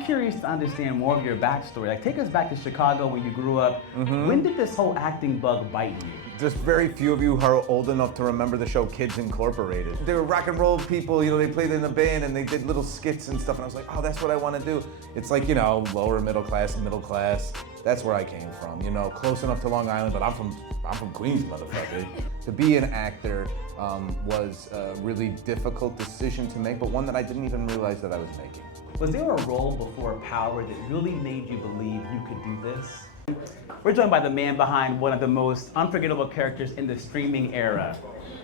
I'm curious to understand more of your backstory. Like, take us back to Chicago when you grew up. When did this whole acting bug bite you? Just very few of you are old enough to remember the show Kids Incorporated. They were rock and roll people, you know, they played in a band and they did little skits and stuff, and I was like, oh, that's what I want to do. It's like, you know, lower middle class. That's where I came from, you know, close enough to Long Island, but I'm from Queens, motherfucker. To be an actor was a really difficult decision to make, but one that I didn't even realize that I was making. Was there a role before Power that really made you believe you could do this? We're joined by the man behind one of the most unforgettable characters in the streaming era.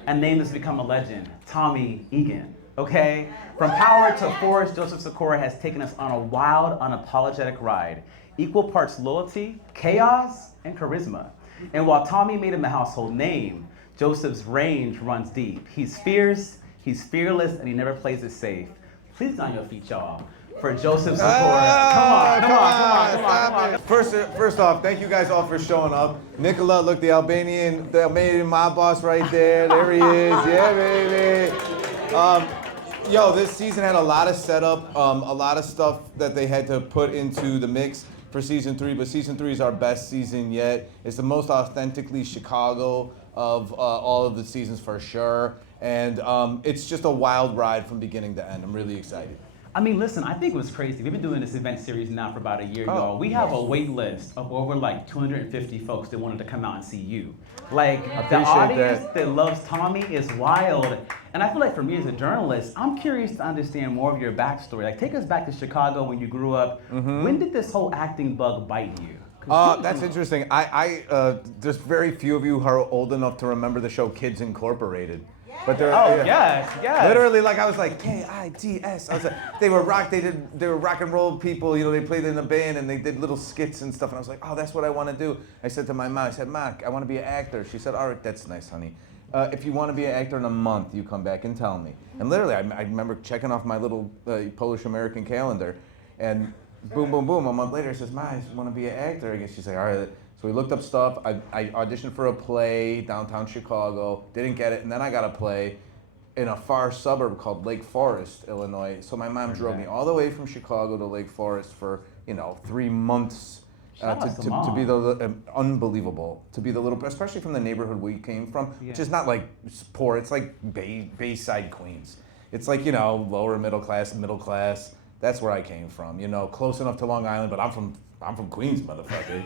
A name that's become a legend, Tommy Egan, okay? From Power to Forrest, Joseph Sikora has taken us on a wild, unapologetic ride. Equal parts loyalty, chaos, and charisma. And while Tommy made him a household name, Joseph's range runs deep. He's fierce, he's fearless, and he never plays it safe. Please get on your feet, y'all, for Joseph Sikora. Come on. First off, thank you guys all for showing up. Nicola, look, the Albanian mob boss right there. There he is. Yeah, baby. Yo, this season had a lot of setup, a lot of stuff that they had to put into the mix for season 3, but season 3 is our best season yet. It's the most authentically Chicago of all of the seasons for sure. And it's just a wild ride from beginning to end. I'm really excited. I mean, listen, I think it was crazy. We've been doing this event series now for about a year, y'all. We have a wait list of over like 250 folks that wanted to come out and see you. Like, the audience that loves Tommy is wild. And I feel like for me as a journalist, I'm curious to understand more of your backstory. Like, take us back to Chicago when you grew up. When did this whole acting bug bite you? That's interesting. There's very few of you who are old enough to remember the show Kids Incorporated. But yes. Literally, like I was like KIDS. I was like, they were rock and roll people, you know, they played in a band and they did little skits and stuff, and I was like, oh, that's what I want to do. I said to my mom, I said, Ma, I want to be an actor. She said, all right, that's nice, honey. If you want to be an actor in a month, you come back and tell me. And literally, I remember checking off my little Polish-American calendar, and boom, boom, boom. A month later, I says, Ma, I want to be an actor. I guess she's like, all right. So we looked up stuff. I auditioned for a play downtown Chicago, didn't get it, and then I got a play in a far suburb called Lake Forest, Illinois. So my mom drove me all the way from Chicago to Lake Forest for, 3 months to be the unbelievable, to be the little, especially from the neighborhood we came from, which is not like poor. It's like Bayside Queens. It's like, lower middle class. That's where I came from, close enough to Long Island, but I'm from Queens, motherfucker.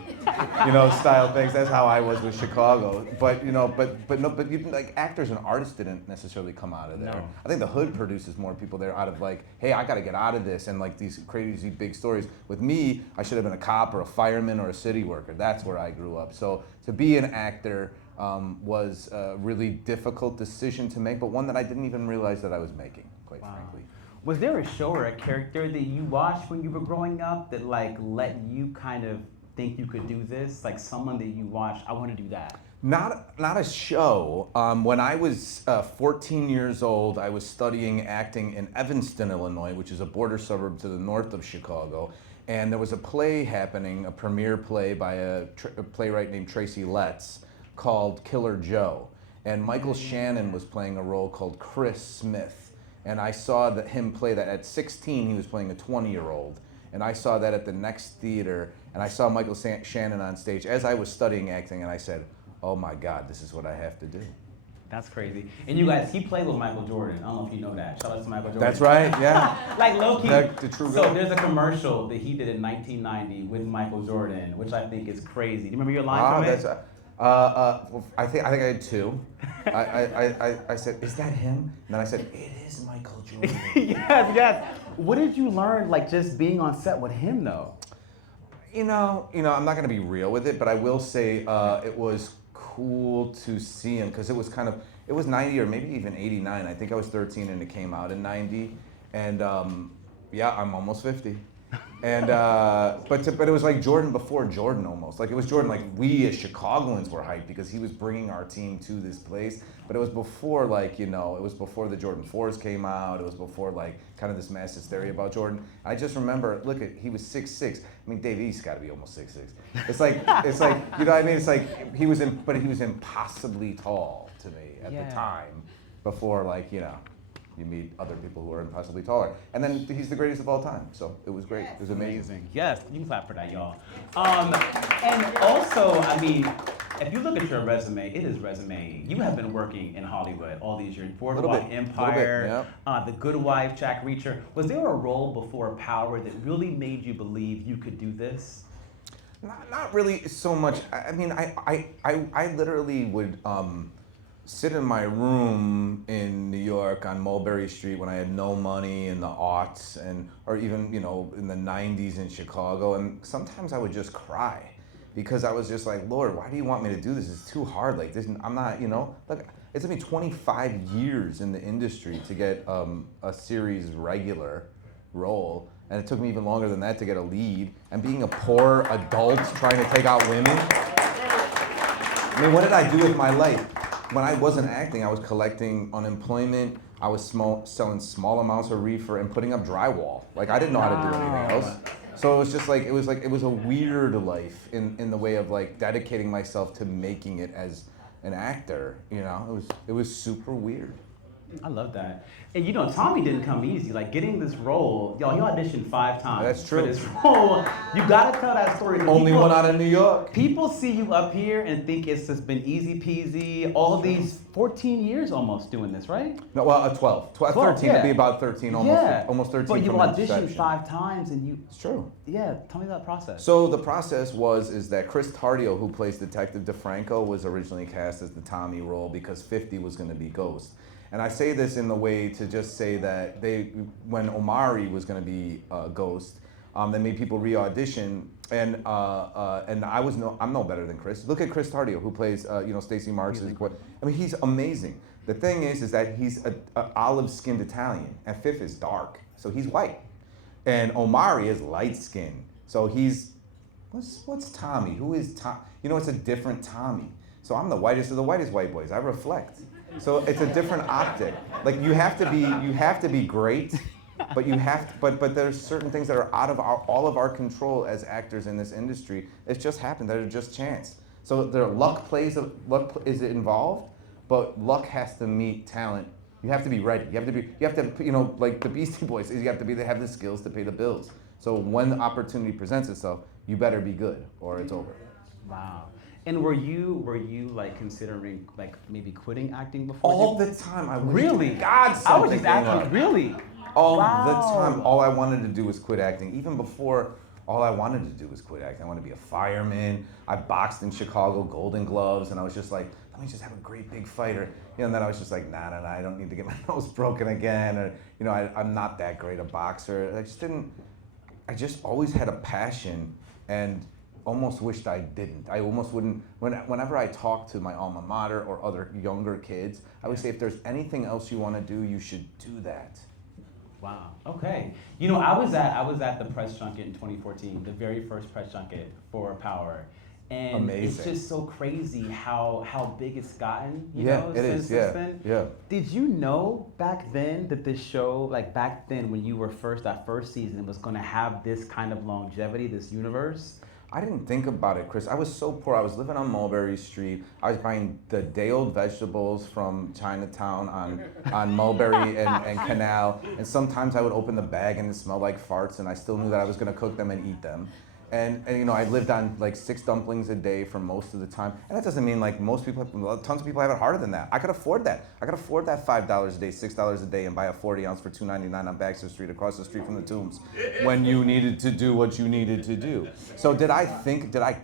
Style things. That's how I was with Chicago. But like actors and artists didn't necessarily come out of there. No. I think the hood produces more people there out of like, hey, I got to get out of this, and like these crazy big stories. With me, I should have been a cop or a fireman or a city worker. That's where I grew up. So to be an actor was a really difficult decision to make, but one that I didn't even realize that I was making, quite frankly. Was there a show or a character that you watched when you were growing up that like let you kind of think you could do this? Like someone that you watched, I want to do that. Not a show. When I was 14 years old, I was studying acting in Evanston, Illinois, which is a border suburb to the north of Chicago. And there was a play happening, a premiere play by a playwright named Tracy Letts called Killer Joe. And Michael Shannon was playing a role called Chris Smith. And I saw him play that. At 16, he was playing a 20-year-old. And I saw that at the next theater, and I saw Michael Shannon on stage as I was studying acting, and I said, oh my God, this is what I have to do. That's crazy. And you guys, he played with Michael Jordan. I don't know if you know that. Shout out to Michael Jordan. That's right, yeah. Like low-key. The true so there's a commercial that he did in 1990 with Michael Jordan, which I think is crazy. Do you remember your line from it? I think I had 2. I said, is that him? And then I said, it is Michael Jordan. Yes. What did you learn, like just being on set with him, though? I'm not gonna be real with it, but I will say it was cool to see him because it was 90 or maybe even 89. I think I was 13 and it came out in 90, and I'm almost 50. And but it was like Jordan before Jordan almost. Like it was Jordan, like we as Chicagoans were hyped because he was bringing our team to this place. But it was before it was before the Jordan 4s came out. It was before like kind of this mass hysteria about Jordan. I just remember, he was 6'6". I mean, Dave East's got to be almost 6'6". It's like you know what I mean? It's like he was impossibly tall to me at the time before you meet other people who are impossibly taller. And then he's the greatest of all time. So it was great. It was amazing. Yes, you can clap for that, y'all. And also, I mean, if you look at your resume, it is resume. You have been working in Hollywood all these years. Boardwalk Empire, The Good Wife, Jack Reacher. Was there a role before Power that really made you believe you could do this? Not really so much. I mean, I literally would sit in my room in New York on Mulberry Street when I had no money in the aughts, or even, you know, in the 90s in Chicago, and sometimes I would just cry because I was just like, Lord, why do you want me to do this? It's too hard. Like this, I'm not, you know, like it took me 25 years in the industry to get a series regular role. And it took me even longer than that to get a lead. And being a poor adult trying to take out women. I mean, what did I do with my life? When I wasn't acting, I was collecting unemployment. I was selling small amounts of reefer and putting up drywall. Like, I didn't know how to do anything else. So it was just like, it was a weird life in the way of like dedicating myself to making it as an actor. You know, it was super weird. I love that. And you know, Tommy didn't come easy. Like getting this role, y'all, you auditioned 5 times. That's true. For this role. You gotta tell that story. Only one out of New York. People see you up here and think it's just been easy peasy. All of these 14 years almost doing this, right? No, well, 12. 13, it'd be about 13, almost 13. But you from auditioned inception. 5 times and you... It's true. Yeah, tell me that process. So the process is that Chris Tardio, who plays Detective DeFranco, was originally cast as the Tommy role because 50 was going to be Ghost. And I say this in the way to just say that when Omari was going to be Ghost, they made people re-audition, and I'm no better than Chris. Look at Chris Tardio, who plays Stacey Marks. I mean, he's amazing. The thing is that he's a olive-skinned Italian, and Fifth is dark, so he's white, and Omari is light-skinned, so he's what's Tommy? Who is Tom? You know, it's a different Tommy. So I'm the whitest of the whitest white boys. I reflect. So it's a different optic. Like you have to be great, but there's certain things that are out of all of our control as actors in this industry. It's just happened. They're just chance. So luck is involved, but luck has to meet talent. You have to be ready. You have to like the Beastie Boys. They have the skills to pay the bills. So when the opportunity presents itself, you better be good or it's over. Wow. And were you like considering like maybe quitting acting before? All the time. I wish really? God, I was just asking. Really? All the time. All I wanted to do was quit acting. Even before, all I wanted to do was quit acting. I wanted to be a fireman. I boxed in Chicago, Golden Gloves, and I was just like, let me just have a great big fighter. You know, and then I was just like, nah, I don't need to get my nose broken again, or I'm not that great a boxer. I just always had a passion, and almost wished I didn't. I almost wouldn't, whenever I talk to my alma mater or other younger kids, I would say if there's anything else you want to do, you should do that. Wow, okay. You know, I was at the press junket in 2014, the very first press junket for Power. And amazing. It's just so crazy how big it's gotten, you yeah, know, it since is. it's been. Yeah. Did you know back then that this show, like back then when you were that first season, was gonna have this kind of longevity, this universe? I didn't think about it, Chris. I was so poor. I was living on Mulberry Street. I was buying the day-old vegetables from Chinatown on Mulberry and Canal. And sometimes I would open the bag and it smelled like farts, and I still knew that I was gonna cook them and eat them. And I lived on like 6 dumplings a day for most of the time. And that doesn't mean like tons of people have it harder than that. I could afford that. I could afford that $5 a day, $6 a day, and buy a 40 ounce for $2.99 on Baxter Street across the street from the Tombs when you needed to do what you needed to do. So did I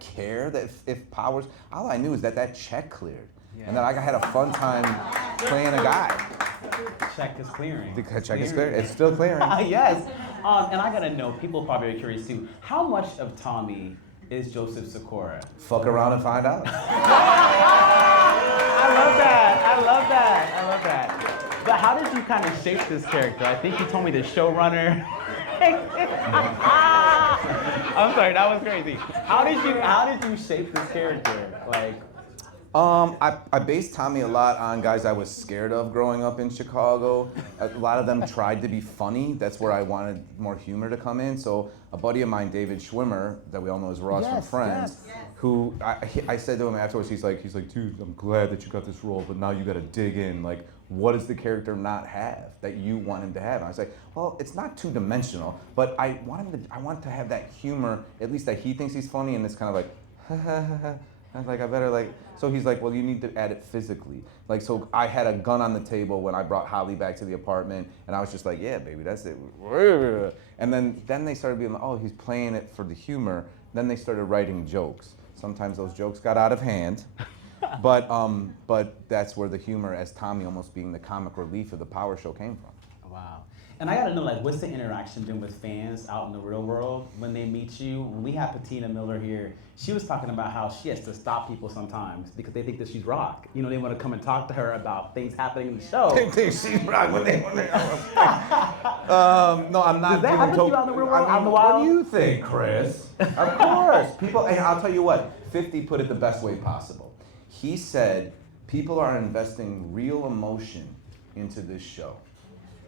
care that if Powers, all I knew is that check cleared. Yeah. And that I had a fun time playing a guy. Check is clearing. The check is clearing. It's still clearing. Yes. And I gotta know, people probably are curious too, how much of Tommy is Joseph Sikora? Fuck around and find out. I love that. But how did you kind of shape this character? I think you told me the showrunner. I'm sorry, that was crazy. How did you shape this character? Like, I based Tommy a lot on guys I was scared of growing up in Chicago. A lot of them tried to be funny. That's where I wanted more humor to come in. So a buddy of mine, David Schwimmer, that we all know as Ross from Friends, who I said to him afterwards, he's like, dude, I'm glad that you got this role, but now you got to dig in. Like, what does the character not have that you want him to have? And I was like, well, it's not two-dimensional, but I want to have that humor, at least that he thinks he's funny, and it's kind of like, ha ha ha ha. I was like, I better like, so he's like, well, you need to add it physically. Like, so I had a gun on the table when I brought Holly back to the apartment, and I was just like, yeah, baby, that's it. And then they started being like, oh, he's playing it for the humor. Then they started writing jokes. Sometimes those jokes got out of hand, but that's where the humor as Tommy almost being the comic relief of the Power Show came from. Wow. And I gotta know, like, what's the interaction been with fans out in the real world when they meet you? When we have Patina Miller here, she was talking about how she has to stop people sometimes because they think that she's rock. You know, they want to come and talk to her about things happening in the show. They think she's rock when they no, I'm not. Does that happen to you out in the real world, out in the What wild? do you think, Chris? Of course. People, and I'll tell you what, 50 put it the best way possible. He said, people are investing real emotion into this show.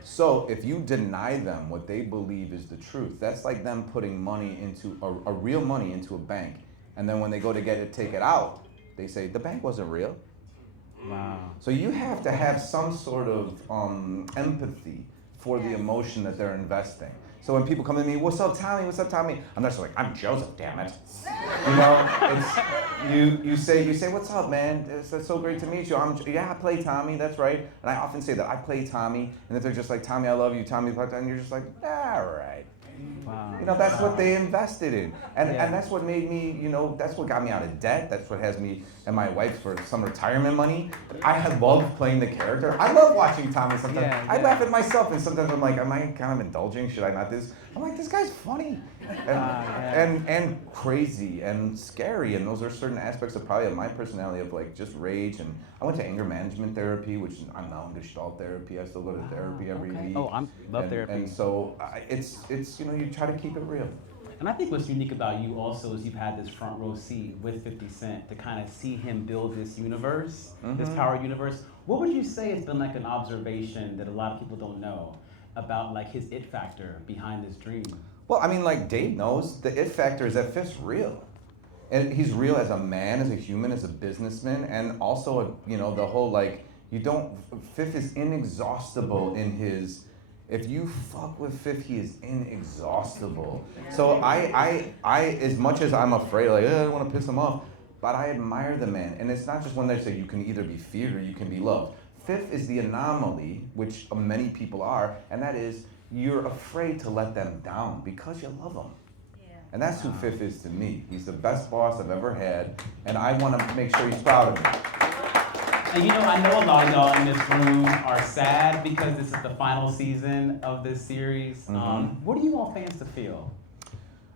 So if you deny them what they believe is the truth, that's like them putting money into a real money into a bank, and then when they go to take it out, they say the bank wasn't real. Wow. So you have to have some sort of empathy for the emotion that they're investing. So when people come to me, what's up, Tommy? What's up, Tommy? I'm not just like, I'm Joseph, damn it. You know, you say, what's up, man? It's so great to meet you. I play Tommy, that's right. And I often say that I play Tommy, and if they're just like, Tommy, I love you, Tommy, and you're just like, all right. Wow. You know, that's what they invested in. And that's what made me, you know, that's what got me out of debt. That's what has me and my wife for some retirement money. I love playing the character. I love watching Tommy sometimes. Yeah, I yeah. laugh at myself, and sometimes I'm like, am I kind of indulging? Should I not this? I'm like, this guy's funny. And crazy and scary. And those are certain aspects of probably of my personality of like just rage. And I went to anger management therapy, which I'm now in Gestalt therapy. I still go to therapy every week. Oh, I love therapy. And so it's you know, you try to keep it real. And I think what's unique about you also is you've had this front row seat with 50 Cent to kind of see him build this universe, this Power universe. What would you say has been like an observation that a lot of people don't know about like his it factor behind this dream? Well, I mean, like Dave knows, the it factor is that Fifth's real. And he's real as a man, as a human, as a businessman, and also, you know, the whole like, Fifth is inexhaustible in his, if you fuck with Fifth, he is inexhaustible. So I as much as I'm afraid, like, I don't want to piss him off, but I admire the man. And it's not just when they say you can either be feared or you can be loved. Fifth is the anomaly, which many people are, and that is, you're afraid to let them down because you love them. Yeah. And that's who Fifth is to me. He's the best boss I've ever had, and I want to make sure he's proud of me. And you know, I know a lot of y'all in this room are sad because this is the final season of this series. What do you want fans to feel?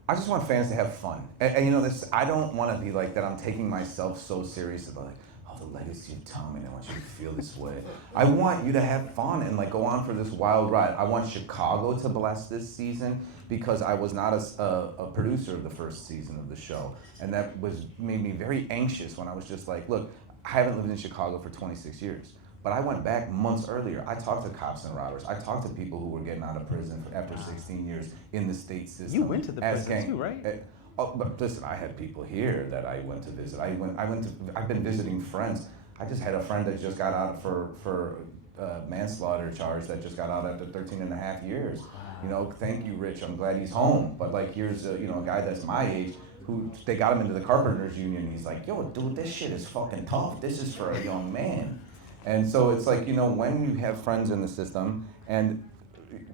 I just want fans to have fun. And you know, this, I don't want to be like that I'm taking myself so serious about like, the legacy of Tommy, and I want you to feel this way. I want you to have fun and like go on for this wild ride. I want Chicago to bless this season because I was not a producer of the first season of the show, and that made me very anxious when I was just like, look, I haven't lived in Chicago for 26 years, but I went back months earlier. I talked to cops and robbers. I talked to people who were getting out of prison after 16 years in the state system. You went to the prison too, right? Oh, but listen, I had people here that I went to visit. I've been visiting friends. I just had a friend that just got out for manslaughter charge that just got out after 13 and a half years. You know, thank you, Rich. I'm glad he's home. But like, here's a guy that's my age who they got him into the Carpenters Union. He's like, yo, dude, this shit is fucking tough. This is for a young man. And so it's like, you know, when you have friends in the system, and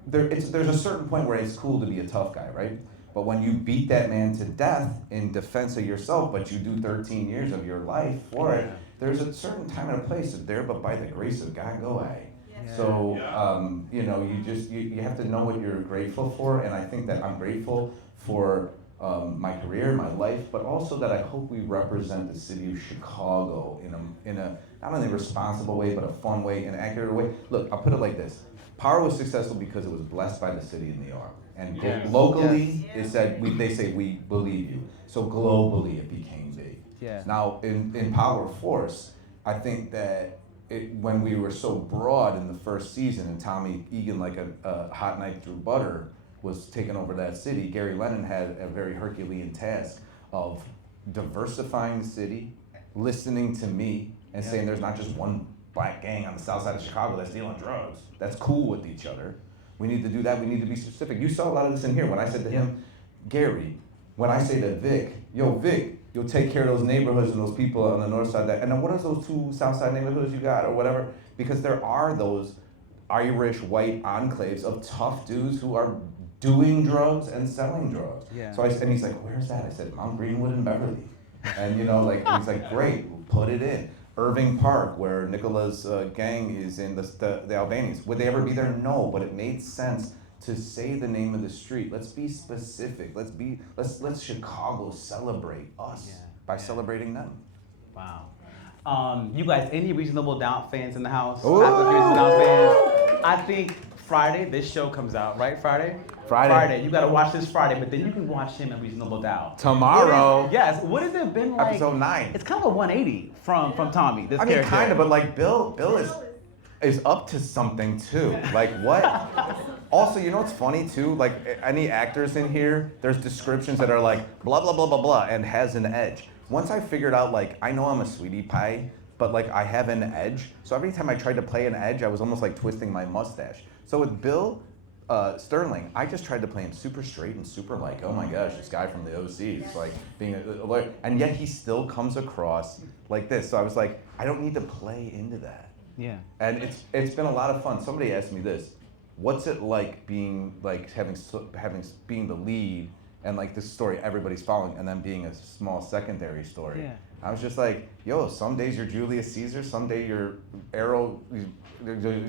there's a certain point where it's cool to be a tough guy, right? But when you beat that man to death in defense of yourself, but you do 13 years of your life for it, there's a certain time and a place there, but by the grace of God go I. Yeah. So, you know, you have to know what you're grateful for, and I think that I'm grateful for my career, my life, but also that I hope we represent the city of Chicago in a not only responsible way, but a fun way, an accurate way. Look, I'll put it like this. Power was successful because it was blessed by the city and the art. And locally, it said they say we believe you. So globally, it became big. Yeah. Now in Power Force, I think that when we were so broad in the first season, and Tommy Egan, like a hot knife through butter, was taking over that city, Gary Lennon had a very Herculean task of diversifying the city, listening to me, and saying there's not just one black gang on the south side of Chicago that's dealing drugs. That's cool with each other. We need to do that. We need to be specific. You saw a lot of this in here when I said to him, Gary, when I say to Vic, yo, Vic, you'll take care of those neighborhoods and those people on the north side. And then what are those 2 south side neighborhoods you got or whatever? Because there are those Irish white enclaves of tough dudes who are doing drugs and selling drugs. Yeah. So and he's like, where's that? I said, Mount Greenwood and Beverly. And you know, like, he's like, great, we'll put it in. Irving Park, where Nicola's gang is in the Albanians. Would they ever be there? No, but it made sense to say the name of the street. Let's be specific. Let's Chicago celebrate us by celebrating them. Wow. You guys, any Reasonable Doubt fans in the house? Ooh. Reasonable Doubt fans? I think Friday, this show comes out, right? Friday. You gotta watch this Friday, but then you can watch him in Reasonable Doubt. Tomorrow. Yes. What has it been like? Episode 9. It's kind of a 180 from Tommy. This character. Kind of, but like Bill is up to something too. Like what? Also, you know what's funny too? Like any actors in here, there's descriptions that are like blah blah blah blah blah and has an edge. Once I figured out, like, I know I'm a sweetie pie, but like I have an edge. So every time I tried to play an edge, I was almost like twisting my mustache. So with Bill Sterling, I just tried to play him super straight and super like, oh my gosh, this guy from the OC is like being a lawyer. And yet he still comes across like this. So I was like, I don't need to play into that. Yeah. And it's been a lot of fun. Somebody asked me this, what's it like being like being the lead and like this story everybody's following and then being a small secondary story? Yeah. I was just like, yo, some days you're Julius Caesar, some day you're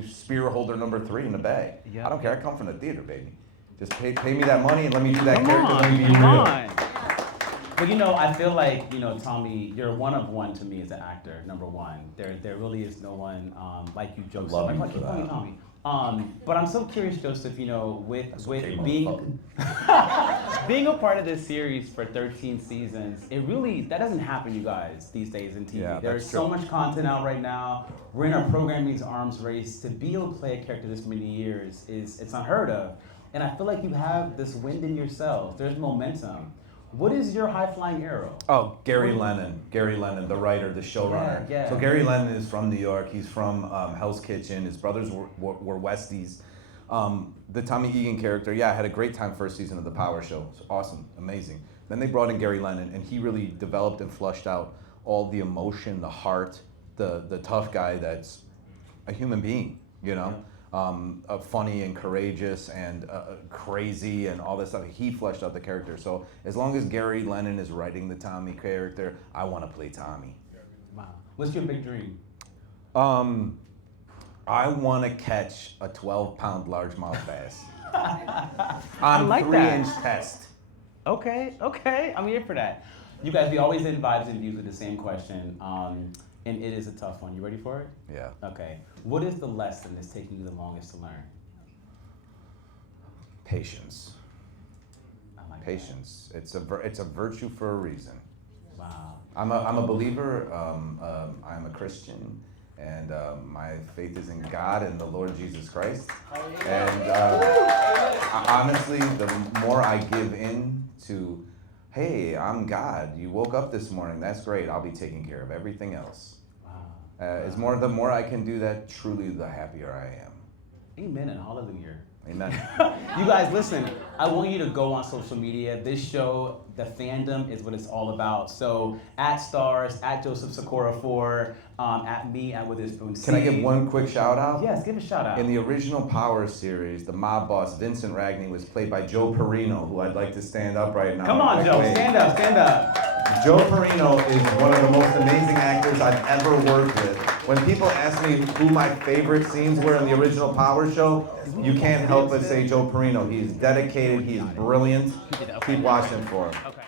spear holder number 3 in the bag. Yep. I don't care, I come from the theater, baby. Just pay me that money and let me do that Come character, on, let me be come real. on. But you know, I feel like, you know, Tommy, you're one of one to me as an actor, number one. There really is no one like you, Joseph. love you Like, for keep calling me that. Tommy. But I'm so curious, Joseph, you know, with okay, being being a part of this series for 13 seasons, that doesn't happen, you guys, these days in TV. Yeah, There's that's so true. much content out right now. We're in our programming's arms race. To be able to play a character this many years it's unheard of. And I feel like you have this wind in yourself. There's momentum. What is your high-flying arrow? Oh, Gary Lennon, the writer, the showrunner. Yeah. So Gary Lennon is from New York. He's from Hell's Kitchen. His brothers were Westies. The Tommy Egan character, I had a great time first season of the Power Show. It was awesome, amazing. Then they brought in Gary Lennon, and he really developed and flushed out all the emotion, the heart, the tough guy that's a human being, you know? Funny and courageous and crazy and all this stuff. He fleshed out the character. So as long as Gary Lennon is writing the Tommy character, I want to play Tommy. Wow. What's your big dream? I want to catch a 12-pound largemouth bass I on like 3-inch test. Okay. I'm here for that. You guys, we always end Vibes and Views with the same question. And it is a tough one. You ready for it? Yeah. Okay. What is the lesson that's taking you the longest to learn? Patience. I like Patience. It's a virtue for a reason. that. Wow. I'm a believer. I'm a Christian, and my faith is in God and the Lord Jesus Christ. And honestly, the more I give in to, hey, I'm God. You woke up this morning. That's great. I'll be taking care of everything else. Wow. The more I can do that, truly, the happier I am. Amen and hallelujah. Amen. You guys, listen, I want you to go on social media. This show, the fandom, is what it's all about. So, at Stars, at Joseph Sikora 4, at me, at Witherspoon. Can I give one quick shout out? Yes, give a shout out. In the original Power series, the mob boss, Vincent Ragney, was played by Joe Perino, who I'd like to stand up right now. Come on, Joe, stand up. Joe Perino is one of the most amazing actors I've ever worked with. When people ask me who my favorite scenes were in the original Power Show, you can't help but say Joe Perino. He's dedicated, he's brilliant. Keep watching for him. Okay.